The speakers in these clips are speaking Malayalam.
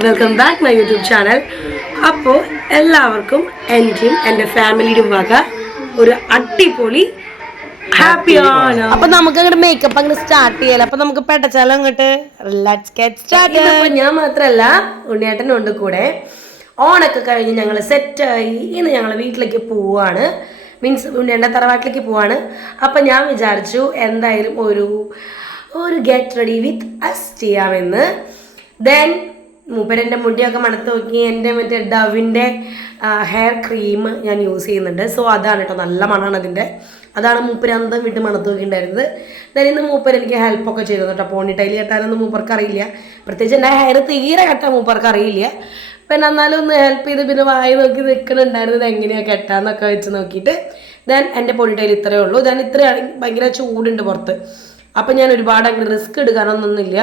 Welcome back my YouTube channel. അപ്പോൾ എല്ലാവർക്കും എൻ്റെയും എൻ്റെ ഫാമിലിയുടെയും വക ഒരു അടിപൊളി ഹാപ്പിയാണ്. അപ്പൊ നമുക്ക് അങ്ങോട്ട് മേക്കപ്പ് അങ്ങനെ സ്റ്റാർട്ട് ചെയ്യാലോ. അപ്പൊ നമുക്ക് പെട്ടച്ചാലോ അങ്ങോട്ട് ഞാൻ മാത്രല്ല ഉണ്ണിയേട്ടനും ഉണ്ട് കൂടെ. ഓണൊക്കെ കഴിഞ്ഞ് ഞങ്ങൾ സെറ്റായി ഇന്ന് ഞങ്ങൾ വീട്ടിലേക്ക് പോവാണ്. മീൻസ് ഉണ്ണിയേട്ടൻ്റെ തറവാട്ടിലേക്ക് പോവാണ്. അപ്പം ഞാൻ വിചാരിച്ചു എന്തായാലും ഒരു ഗെറ്റ് റെഡി വിത്ത് അസ് ചെയ്യാമെന്ന്. ദെൻ മൂപ്പരെൻ്റെ മുടിയൊക്കെ മണത്ത് നോക്കി എൻ്റെ മറ്റേ ഡവിൻ്റെ ഹെയർ ക്രീം ഞാൻ യൂസ് ചെയ്യുന്നുണ്ട്. സോ അതാണ് കേട്ടോ, നല്ല മണമാണ് അതിൻ്റെ. അതാണ് മൂപ്പര് അന്തം വിട്ട് മണത്ത് നോക്കിയിട്ടുണ്ടായിരുന്നത്. ദെൻ ഇന്ന് മൂപ്പര് എനിക്ക് ഹെൽപ്പൊക്കെ ചെയ്തു കേട്ടോ. പോണി ടൈൽ കെട്ടാനൊന്നും മൂപ്പർക്ക് അറിയില്ല, പ്രത്യേകിച്ച് എൻ്റെ ഹെയർ തീരെ കെട്ടാൻ മൂപ്പർക്ക് അറിയില്ല. പിന്നെ എന്നാലും ഒന്ന് ഹെൽപ്പ് ചെയ്ത് പിന്നെ വായി നോക്കി നിൽക്കുന്നുണ്ടായിരുന്നത് എങ്ങനെയാണ് കെട്ടാന്നൊക്കെ വെച്ച് നോക്കിയിട്ട്. ദെൻ എൻ്റെ പോണി ടൈൽ ഇത്രയേ ഉള്ളൂ. ദെൻ ഇത്രയാണെങ്കിൽ ഭയങ്കര ചൂടുണ്ട് പുറത്ത്. അപ്പം ഞാൻ ഒരുപാട് അങ്ങനെ റിസ്ക് എടുക്കാനൊന്നുമില്ല.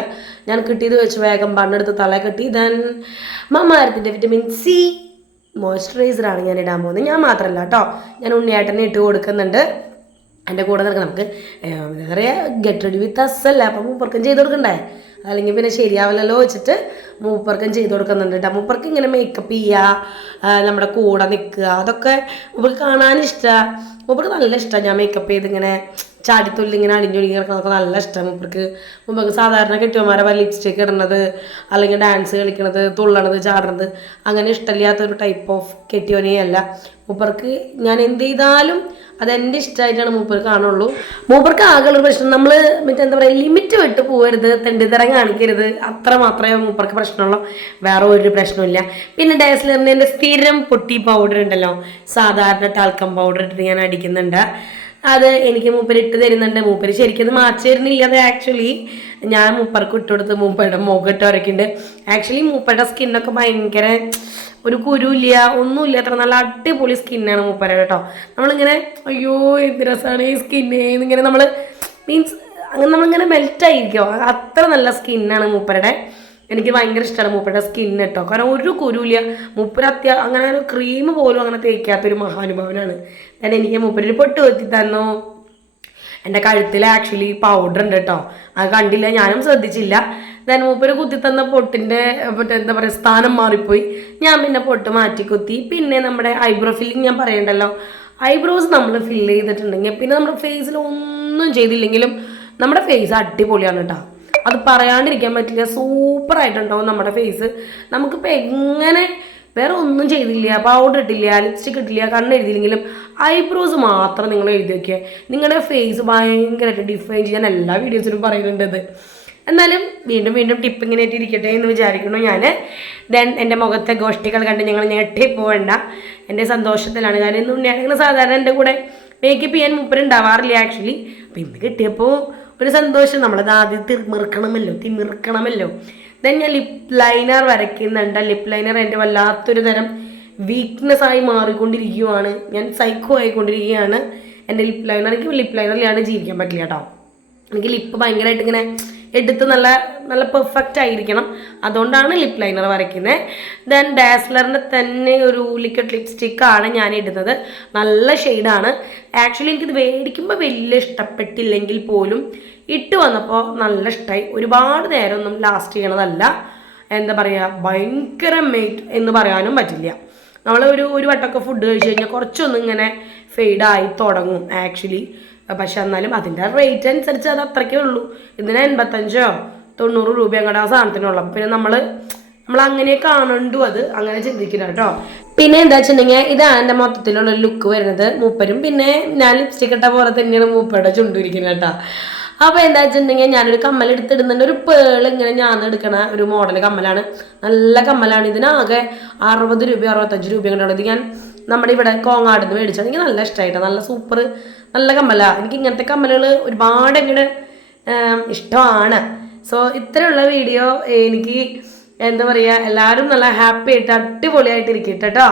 ഞാൻ കിട്ടിയത് വെച്ച് വേഗം പണ്ടെടുത്ത് തല കെട്ടി. ദെൻ മമ്മാരത്തിൻ്റെ വിറ്റമിൻ സി മോയ്സ്ചറൈസറാണ് ഞാൻ ഇടാൻ പോകുന്നത്. ഞാൻ മാത്രമല്ല കേട്ടോ, ഞാൻ ഉണ്ണിയേട്ടനെ ഇട്ട് കൊടുക്കുന്നുണ്ട്. എൻ്റെ കൂടെ നിൽക്കുക. നമുക്ക് എന്താ പറയുക, ഗെറ്റ് റെഡി വിത്ത് അസ് അല്ല, അപ്പം മൂപ്പർക്കും ചെയ്ത് കൊടുക്കണ്ടേ, അല്ലെങ്കിൽ പിന്നെ ശരിയാവില്ലല്ലോ വെച്ചിട്ട് മൂപ്പർക്കും ചെയ്ത് കൊടുക്കുന്നുണ്ട് കേട്ടോ. മൂപ്പർക്ക് ഇങ്ങനെ മേക്കപ്പ് ചെയ്യുക, നമ്മുടെ കൂടെ നിൽക്കുക, അതൊക്കെ മൂപ്പർക്ക് കാണാനിഷ്ടമാണ്. മൂപ്പർക്ക് നല്ല ഇഷ്ടമാണ് ഞാൻ മേക്കപ്പ് ചെയ്ത് ഇങ്ങനെ ചാടിത്തുള്ളി ഇങ്ങനെ അടിഞ്ഞൊഴുകി കിടക്കുന്നതൊക്കെ നല്ല ഇഷ്ടമാണ് മൂപ്പർക്ക്. സാധാരണ കെട്ടിയന്മാരെ പോലെ ലിപ്സ്റ്റിക്ക് ഇടുന്നത് അല്ലെങ്കിൽ ഡാൻസ് കളിക്കണത്, തുള്ളണത്, ചാടുന്നത് അങ്ങനെ ഇഷ്ടമില്ലാത്തൊരു ടൈപ്പ് ഓഫ് കെട്ടിയോനേ അല്ല മൂപ്പർക്ക്. ഞാൻ എന്ത് ചെയ്താലും അതെൻ്റെ ഇഷ്ടമായിട്ടാണ് മൂപ്പർക്ക് കാണുള്ളൂ. മൂപ്പർക്ക് ആകെയുള്ള പ്രശ്നം നമ്മൾ എന്താ പറയുക, ലിമിറ്റ് വിട്ട് പോകരുത്, തെണ്ടിത്തരം കാണിക്കരുത്, അത്ര മാത്രമേ മൂപ്പർക്ക് പ്രശ്നമുള്ളൂ. വേറെ ഒരു പ്രശ്നമില്ല. പിന്നെ ഡാസ്ലറിൻ്റെ സ്ഥിരം പൊട്ടി പൗഡർ ഉണ്ടല്ലോ, സാധാരണ ടാൽക്കം പൗഡർ ഇട്ടിട്ട് ഞാൻ അടിക്കുന്നുണ്ട്. അത് എനിക്ക് മൂപ്പര് ഇട്ട് തരുന്നുണ്ട്. മൂപ്പര് ശരിക്കും അത് മാറ്റി തരുന്നില്ല. അത് ആക്ച്വലി ഞാൻ മൂപ്പർക്ക് ഇട്ട് കൊടുത്ത് മൂപ്പരുടെ മുഖം ഇട്ട് വരയ്ക്കുന്നുണ്ട്. ആക്ച്വലി മൂപ്പരുടെ സ്കിന്നൊക്കെ ഭയങ്കര ഒരു കുരുമില്ല, ഒന്നുമില്ല, അത്ര നല്ല അടിപൊളി സ്കിന്നാണ് മൂപ്പര കേട്ടോ. നമ്മളിങ്ങനെ അയ്യോ എന്ത് രസമാണ് ഈ സ്കിന്നേ എന്നിങ്ങനെ നമ്മൾ മീൻസ് അങ്ങനെ നമ്മളിങ്ങനെ മെൽറ്റായിരിക്കോ, അത്ര നല്ല സ്കിന്നാണ് മൂപ്പരുടെ. എനിക്ക് ഭയങ്കര ഇഷ്ടമാണ് മൂപ്പരുടെ സ്കിന്ന് കേട്ടോ. കാരണം ഒരു കുരുമില്ല. മൂപ്പര് അങ്ങനെ ഒരു ക്രീം പോലും അങ്ങനെ തേക്കാത്തൊരു മഹാനുഭാവനാണ്. ഞാൻ എനിക്ക് മൂപ്പര് പൊട്ട് വെത്തി തന്നു. എൻ്റെ കഴുത്തിൽ ആക്ച്വലി പൗഡർ ഉണ്ട് കേട്ടോ, അത് കണ്ടില്ല, ഞാനും ശ്രദ്ധിച്ചില്ല. ഞാൻ മൂപ്പര് കുത്തി തന്ന പൊട്ടിൻ്റെ എന്താ പറയുക സ്ഥാനം മാറിപ്പോയി. ഞാൻ പിന്നെ പൊട്ട് മാറ്റി കുത്തി. പിന്നെ നമ്മുടെ ഐബ്രോ ഫില്ലിങ് ഞാൻ പറയണ്ടല്ലോ, ഐബ്രോസ് നമ്മൾ ഫില്ല് ചെയ്തിട്ടുണ്ടെങ്കിൽ പിന്നെ നമ്മുടെ ഫേസിൽ ഒന്നും ചെയ്തില്ലെങ്കിലും നമ്മുടെ ഫേസ് അടിപൊളിയാണ് കേട്ടോ. അത് പറയാണ്ടിരിക്കാൻ പറ്റില്ല, സൂപ്പറായിട്ടുണ്ടാവും നമ്മുടെ ഫേസ്. നമുക്കിപ്പോൾ എങ്ങനെ വേറെ ഒന്നും ചെയ്തില്ല, പൗഡർ ഇട്ടില്ല, ലിപ്സ്റ്റിക് ഇട്ടില്ല, കണ്ണെഴുതിയില്ലെങ്കിലും ഐബ്രോസ് മാത്രം നിങ്ങൾ എഴുതി വയ്ക്കുക, നിങ്ങളുടെ ഫേസ് ഭയങ്കരമായിട്ട് ഡിഫൈൻ ചെയ്യാൻ എല്ലാ വീഡിയോസിലും പറയുന്നുണ്ട് ഇത്. എന്നാലും വീണ്ടും വീണ്ടും ടിപ്പ് ഇങ്ങനെ ഇരിക്കട്ടെ എന്ന് വിചാരിക്കുന്നു ഞാൻ. ദെൻ എൻ്റെ മുഖത്തെ ഗോഷ്ടികൾ കണ്ട് ഞങ്ങൾ ഞെട്ടി പോവേണ്ട, എൻ്റെ സന്തോഷത്തിലാണ്. കാരണം ഇന്ന് ഉണ്ണിയാണെങ്കിൽ സാധാരണ എൻ്റെ കൂടെ മേക്കപ്പ് ചെയ്യാൻ മൂപ്പരുണ്ടാവാറില്ല ആക്ച്വലി. അപ്പം ഇന്ന് കിട്ടിയപ്പോൾ ഒരു സന്തോഷം. നമ്മളത് ആദ്യം തിമിർക്കണമല്ലോ. ദെൻ ഞാൻ ലിപ് ലൈനർ വരയ്ക്കുന്നുണ്ട്. ലിപ് ലൈനർ എൻ്റെ വല്ലാത്തൊരു തരം വീക്ക്നെസ് ആയി മാറിക്കൊണ്ടിരിക്കുകയാണ്. ഞാൻ സൈക്കോ ആയിക്കൊണ്ടിരിക്കുകയാണ്. എൻ്റെ ലിപ് ലൈനർ, എനിക്ക് ലിപ് ലൈനറിലാണ് ജീവിക്കാൻ പറ്റില്ല കേട്ടോ. എനിക്ക് ലിപ്പ് ഭയങ്കരമായിട്ട് ഇങ്ങനെ എടുത്ത് നല്ല നല്ല പെർഫെക്റ്റ് ആയിരിക്കണം, അതുകൊണ്ടാണ് ലിപ് ലൈനർ വരയ്ക്കുന്നത്. ദെൻ ഡാസ്ലറിൻ്റെ തന്നെ ഒരു ലിക്വിഡ് ലിപ്സ്റ്റിക്കാണ് ഞാൻ ഇടുന്നത്. നല്ല ഷെയ്ഡാണ് ആക്ച്വലി. എനിക്കിത് മേടിക്കുമ്പോൾ വലിയ ഇഷ്ടപ്പെട്ടില്ലെങ്കിൽ പോലും ഇട്ട് വന്നപ്പോൾ നല്ല ഇഷ്ടമായി. ഒരുപാട് നേരമൊന്നും ലാസ്റ്റ് ചെയ്യണതല്ല, എന്താ പറയുക, ഭയങ്കര മെയ്റ്റ് എന്ന് പറയാനും പറ്റില്ല. നമ്മൾ ഒരു വട്ടമൊക്കെ ഫുഡ് കഴിച്ച് കഴിഞ്ഞാൽ കുറച്ചൊന്നും ഇങ്ങനെ ഫെയ്ഡായി തുടങ്ങും ആക്ച്വലി. പക്ഷെ എന്നാലും അതിൻ്റെ റേറ്റ് അനുസരിച്ച് അത് അത്രയ്ക്കേ ഉള്ളൂ. ഇതിന് 85-90 രൂപ അങ്ങോട്ട് ആ സാധനത്തിനുള്ളൂ. പിന്നെ നമ്മൾ അങ്ങനെ കാണണ്ടു, അത് അങ്ങനെ ചിന്തിക്കണം കേട്ടോ. പിന്നെ എന്താ വെച്ചിട്ടുണ്ടെങ്കിൽ ഇതാണ് എൻ്റെ മൊത്തത്തിലുള്ള ലുക്ക് വരുന്നത്. മൂപ്പരും പിന്നെ ഞാൻ ലിപ്സ്റ്റിക് ഇട്ട പോലെ തന്നെയാണ് മൂപ്പരുടെ ചുണ്ടിരിക്കുന്നത് കേട്ടോ. അപ്പോൾ എന്താ വെച്ചിട്ടുണ്ടെങ്കിൽ ഞാനൊരു കമ്മൽ എടുത്തിടുന്നുണ്ട്. ഒരു പേൾ ഇങ്ങനെ ഞാൻ എടുക്കണ ഒരു മോഡൽ കമ്മലാണ്, നല്ല കമ്മലാണ്. ഇതിനാകെ 60 രൂപ 65 രൂപ കൊണ്ടുള്ളത്. ഞാൻ നമ്മുടെ ഇവിടെ കോങ്ങാട് നിന്ന് മേടിച്ചത്. എനിക്ക് നല്ല ഇഷ്ടമായിട്ടോ, നല്ല സൂപ്പർ നല്ല കമ്മലാണ്. എനിക്ക് ഇങ്ങനത്തെ കമ്മലുകൾ ഒരുപാട് ഇങ്ങനെ ഇഷ്ടമാണ്. സോ ഇത്രയുള്ള വീഡിയോ. എനിക്ക് എന്താ പറയുക, എല്ലാവരും നല്ല ഹാപ്പി ആയിട്ട് അടിപൊളിയായിട്ട് ഇരിക്കട്ടെ കേട്ടോ.